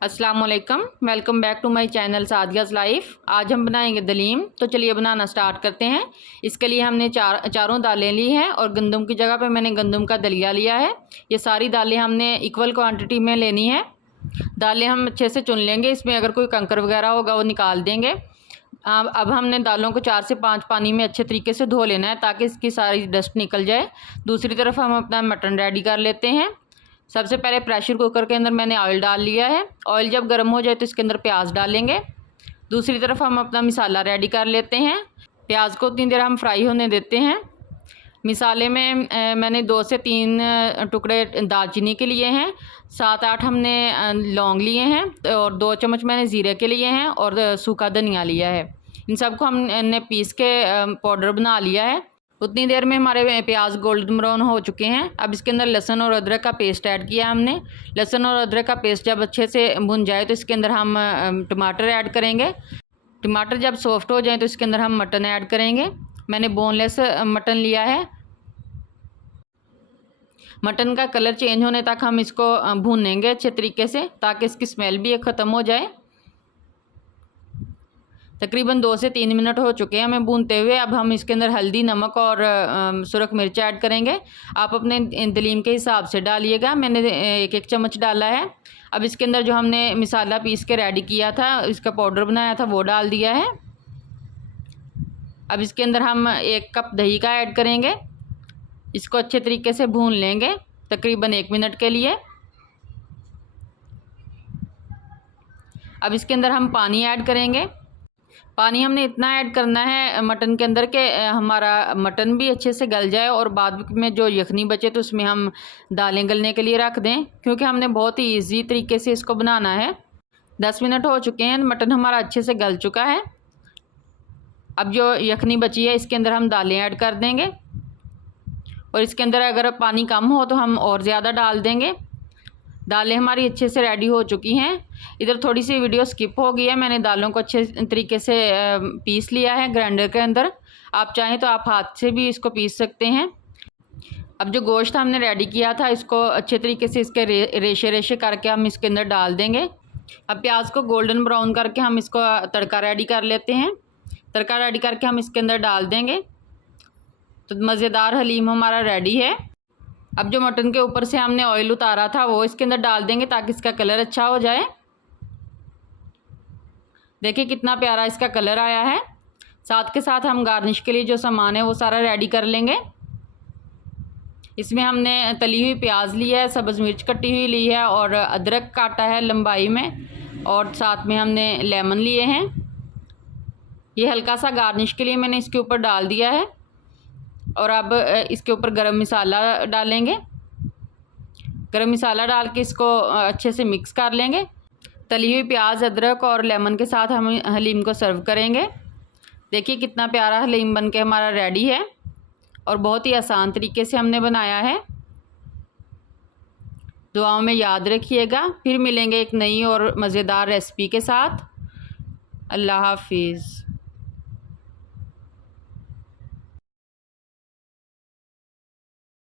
अस्सलाम वालेकुम, welcome back to my channel Sadia's life. आज हम बनाएंगे दलीम। तो चलिए बनाना स्टार्ट करते हैं। इसके लिए हमने चारों दालें ली हैं और गंदम की जगह पे मैंने गंदम का दलिया लिया है। ये सारी दालें हमने इक्वल क्वांटिटी में लेनी है। दालें हम अच्छे से चुन लेंगे, इसमें अगर कोई कंकर वगैरह होगा वो निकाल देंगे। अब हमने दालों को 4 से 5 पानी में अच्छे तरीके से धो लेना है ताकि इसकी सारी डस्ट निकल जाए। दूसरी तरफ हम अपना मटन रेडी कर लेते हैं। सबसे पहले प्रेशर कुकर के अंदर मैंने ऑयल डाल लिया है। ऑयल जब गर्म हो जाए तो इसके अंदर प्याज डालेंगे। दूसरी तरफ हम अपना मसाला रेडी कर लेते हैं। प्याज को उतनी देर हम फ्राई होने देते हैं। मसाले में मैंने 2 से 3 टुकड़े दालचीनी के लिए हैं, 7-8 हमने लौंग लिए हैं और 2 चम्मच मैंने ज़ीरे के लिए हैं और सूखा धनिया लिया है। इन सबको हमने पीस के पाउडर बना लिया है। उतनी देर में हमारे प्याज गोल्डन ब्राउन हो चुके हैं। अब इसके अंदर लहसुन और अदरक का पेस्ट ऐड किया हमने। लहसुन और अदरक का पेस्ट जब अच्छे से भुन जाए तो इसके अंदर हम टमाटर ऐड करेंगे। टमाटर जब सॉफ्ट हो जाए तो इसके अंदर हम मटन ऐड करेंगे। मैंने बोनलेस मटन लिया है। मटन का कलर चेंज होने तक हम इसको भूनेंगे अच्छे तरीके से ताकि इसकी स्मेल भी ख़त्म हो जाए। तकरीबन 2 से 3 मिनट हो चुके हैं हमें भूनते हुए। अब हम इसके अंदर हल्दी, नमक और सुरख मिर्च ऐड करेंगे। आप अपने दलीम के हिसाब से डालिएगा। मैंने 1-1 चम्मच डाला है। अब इसके अंदर जो हमने मसाला पीस के रेडी किया था, इसका पाउडर बनाया था, वो डाल दिया है। अब इसके अंदर हम 1 कप दही का ऐड करेंगे। इसको अच्छे तरीके से भून लेंगे तकरीबन 1 मिनट के लिए। अब इसके अंदर हम पानी ऐड करेंगे। पानी हमने इतना ऐड करना है मटन के अंदर के हमारा मटन भी अच्छे से गल जाए और बाद में जो यखनी बचे तो उसमें हम दालें गलने के लिए रख दें, क्योंकि हमने बहुत ही ईजी तरीके से इसको बनाना है। 10 मिनट हो चुके हैं, मटन हमारा अच्छे से गल चुका है। अब जो यखनी बची है इसके अंदर हम दालें ऐड कर देंगे और इसके अंदर अगर पानी कम हो तो हम और ज़्यादा डाल देंगे। दालें हमारी अच्छे से रेडी हो चुकी हैं। इधर थोड़ी सी वीडियो स्किप हो गई है। मैंने दालों को अच्छे तरीके से पीस लिया है ग्राइंडर के अंदर। आप चाहें तो आप हाथ से भी इसको पीस सकते हैं। अब जो गोश्त हमने रेडी किया था इसको अच्छे तरीके से इसके रेशे रेशे करके हम इसके अंदर डाल देंगे। अब प्याज को गोल्डन ब्राउन करके हम इसको तड़का रेडी कर लेते हैं। तड़का रेडी करके हम इसके अंदर डाल देंगे तो मज़ेदार हलीम हमारा रेडी है। अब जो मटन के ऊपर से हमने ऑयल उतारा था वो इसके अंदर डाल देंगे ताकि इसका कलर अच्छा हो जाए। देखिए कितना प्यारा इसका कलर आया है। साथ के साथ हम गार्निश के लिए जो सामान है वो सारा रेडी कर लेंगे। इसमें हमने तली हुई प्याज ली है, सब्ज़ मिर्च कटी हुई ली है और अदरक काटा है लंबाई में, और साथ में हमने लेमन लिए हैं। ये हल्का सा गार्निश के लिए मैंने इसके ऊपर डाल दिया है। और अब इसके ऊपर गरम मसाला डालेंगे। गरम मसाला डाल के इसको अच्छे से मिक्स कर लेंगे। तली हुई प्याज, अदरक और लेमन के साथ हम हलीम को सर्व करेंगे। देखिए कितना प्यारा हलीम बन के हमारा रेडी है और बहुत ही आसान तरीके से हमने बनाया है। दुआओं में याद रखिएगा। फिर मिलेंगे एक नई और मज़ेदार रेसिपी के साथ। अल्लाह हाफिज़।